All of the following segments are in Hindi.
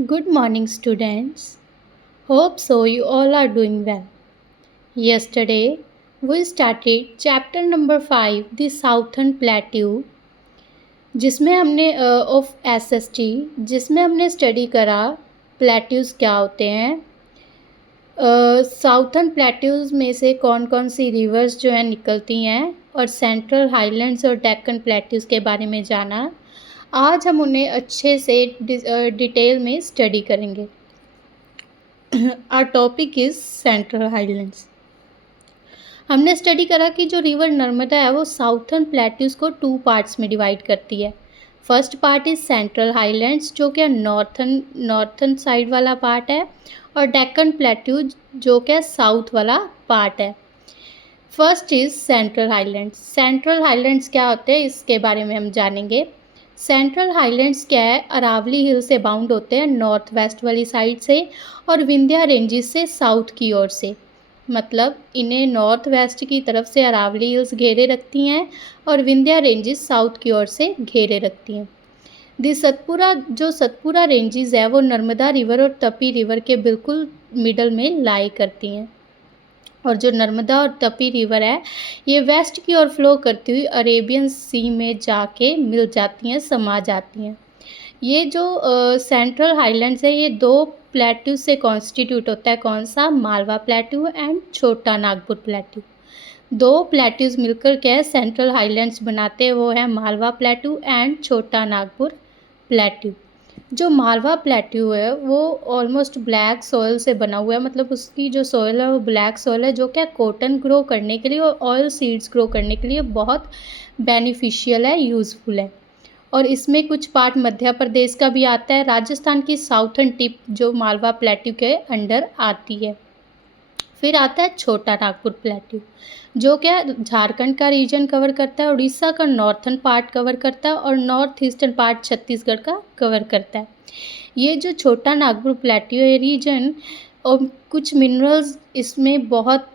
Good morning, students. Hope so you all are doing well. Yesterday, we started chapter number 5, the Southern Plateau, जिसमें हमने ऑफ एसएसटी जिसमें हमने स्टडी करा प्लेट्यूज क्या होते हैं, साउथर्न प्लेट्यूज में से कौन कौन सी रिवर्स जो है निकलती हैं और सेंट्रल हाईलैंड्स और डेक्कन प्लेट्यूज के बारे में जाना। आज हम उन्हें अच्छे से डिटेल में स्टडी करेंगे। Our topic is central highlands. हमने स्टडी करा कि जो रिवर नर्मदा है वो साउथर्न प्लेट्यूज को 2 पार्ट्स में डिवाइड करती है। First part is central highlands जो कि नॉर्थन साइड वाला पार्ट है, और डेक्कन प्लेट्यूज जो कि साउथ वाला पार्ट है। First is central highlands. Central highlands क्या होते हैं इसके बारे में हम जानेंगे। सेंट्रल हाईलैंड्स क्या है, अरावली हिल से बाउंड होते हैं नॉर्थ वेस्ट वाली साइड से, और विंध्या रेंजेस से साउथ की ओर से। मतलब इन्हें नॉर्थ वेस्ट की तरफ से अरावली हिल्स घेरे रखती हैं और विंध्या रेंजेस साउथ की ओर से घेरे रखती हैं। सतपुरा रेंजेस है वो नर्मदा रिवर और तपी रिवर के बिल्कुल मिडल में लाई करती हैं, और जो नर्मदा और तपी रिवर है ये वेस्ट की ओर फ्लो करती हुई अरेबियन सी में जाके मिल जाती हैं, समा जाती हैं। ये जो सेंट्रल हाईलैंड्स है ये 2 प्लेट्यू से कॉन्स्टिट्यूट होता है। कौन सा? मालवा प्लेट्यू एंड छोटा नागपुर प्लेट्यू। 2 प्लेट्यूज मिलकर क्या सेंट्रल हाईलैंड्स बनाते हैं, वो है मालवा प्लेट्यू एंड छोटा नागपुर प्लेट्यू। जो मालवा प्लेट्यू है वो ऑलमोस्ट ब्लैक सॉइल से बना हुआ है। मतलब उसकी जो सॉइल है वो ब्लैक सॉइल है, जो क्या कॉटन ग्रो करने के लिए और ऑयल सीड्स ग्रो करने के लिए बहुत बेनिफिशियल है, यूज़फुल है। और इसमें कुछ पार्ट मध्य प्रदेश का भी आता है। राजस्थान की साउथर्न टिप जो मालवा प्लेट्यू के अंडर आती है। फिर आता है छोटा नागपुर प्लेट्यू जो क्या झारखंड का रीजन कवर करता है, उड़ीसा का नॉर्थन पार्ट कवर करता है, और नॉर्थ ईस्टर्न पार्ट छत्तीसगढ़ का कवर करता है। ये जो छोटा नागपुर प्लेट्यू है रीजन, और कुछ मिनरल्स इसमें बहुत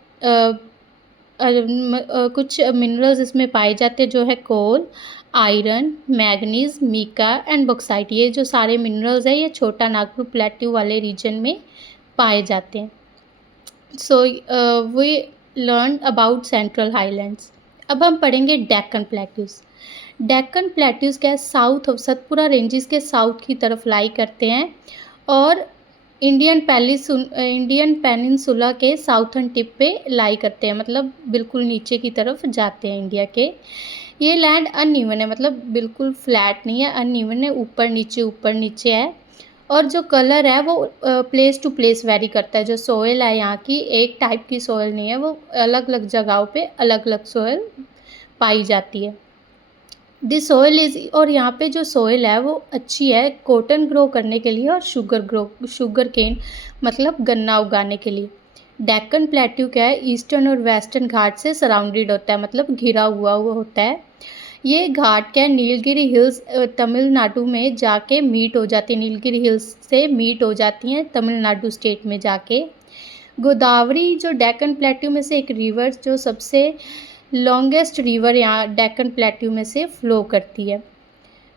कुछ मिनरल्स इसमें पाए जाते हैं, जो है coal, iron, manganese, mica and bauxite. ये जो सारे मिनरल्स है ये छोटा नागपुर प्लेट्यू वाले रीजन में पाए जाते हैं। So we learn about central highlands. अब हम पढ़ेंगे डेक्कन प्लेट्यूज। डेक्कन प्लेट्यूज क्या है, साउथ ऑफ सतपुरा रेंजेस के साउथ की तरफ लाई करते हैं और इंडियन पेनिनसुला के साउथर्न टिप पे लाई करते हैं। मतलब बिल्कुल नीचे की तरफ जाते हैं इंडिया के। ये लैंड अनइवन है, मतलब बिल्कुल फ्लैट नहीं है, अनइवन है, ऊपर नीचे है। और जो कलर है वो प्लेस टू प्लेस वेरी करता है। जो सोयल है यहाँ की एक टाइप की सोयल नहीं है, वो अलग अलग जगहों पे अलग अलग सोयल पाई जाती है। दिस सोयल इज, और यहाँ पे जो सोयल है वो अच्छी है कॉटन ग्रो करने के लिए और शुगर केन मतलब गन्ना उगाने के लिए। डेक्कन प्लेट्यू क्या है, ईस्टर्न और वेस्टर्न घाट से सराउंडेड होता है, मतलब घिरा हुआ होता है। ये घाट क्या नीलगिरी हिल्स तमिलनाडु में जाके मीट हो जाती है, नीलगिरी हिल्स से मीट हो जाती हैं तमिलनाडु स्टेट में जाके। गोदावरी जो डेक्कन प्लेट्यू में से एक रिवर, जो सबसे लॉन्गेस्ट रिवर यहाँ डेक्कन प्लेट्यू में से फ्लो करती है।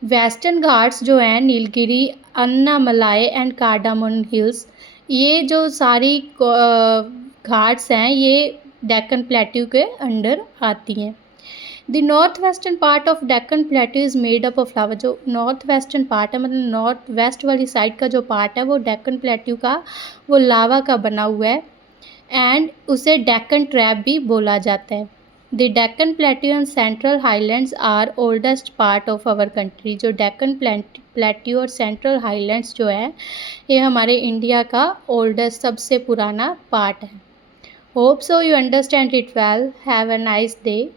वेस्टर्न घाट्स जो हैं नीलगिरी, अन्नामलाई एंड कार्डामन हिल्स, ये जो सारी घाट्स हैं ये डेक्कन प्लेट्यू के अंडर आती हैं। The north western part of Deccan plateau is made up of lava. जो नॉर्थ वेस्टर्न पार्ट है, मतलब नॉर्थ वेस्ट वाली साइड का जो पार्ट है वो डेक्कन प्लेट्यू का वो लावा का बना हुआ है, एंड उसे डेक्कन ट्रैप भी बोला जाता है। The Deccan plateau and central highlands are oldest part of our country. जो डेक्कन प्लेट्यू और सेंट्रल हाईलैंड्स जो है ये हमारे इंडिया का ओल्डेस्ट सबसे पुराना पार्ट है। Hope so you understand it well. Have a nice day.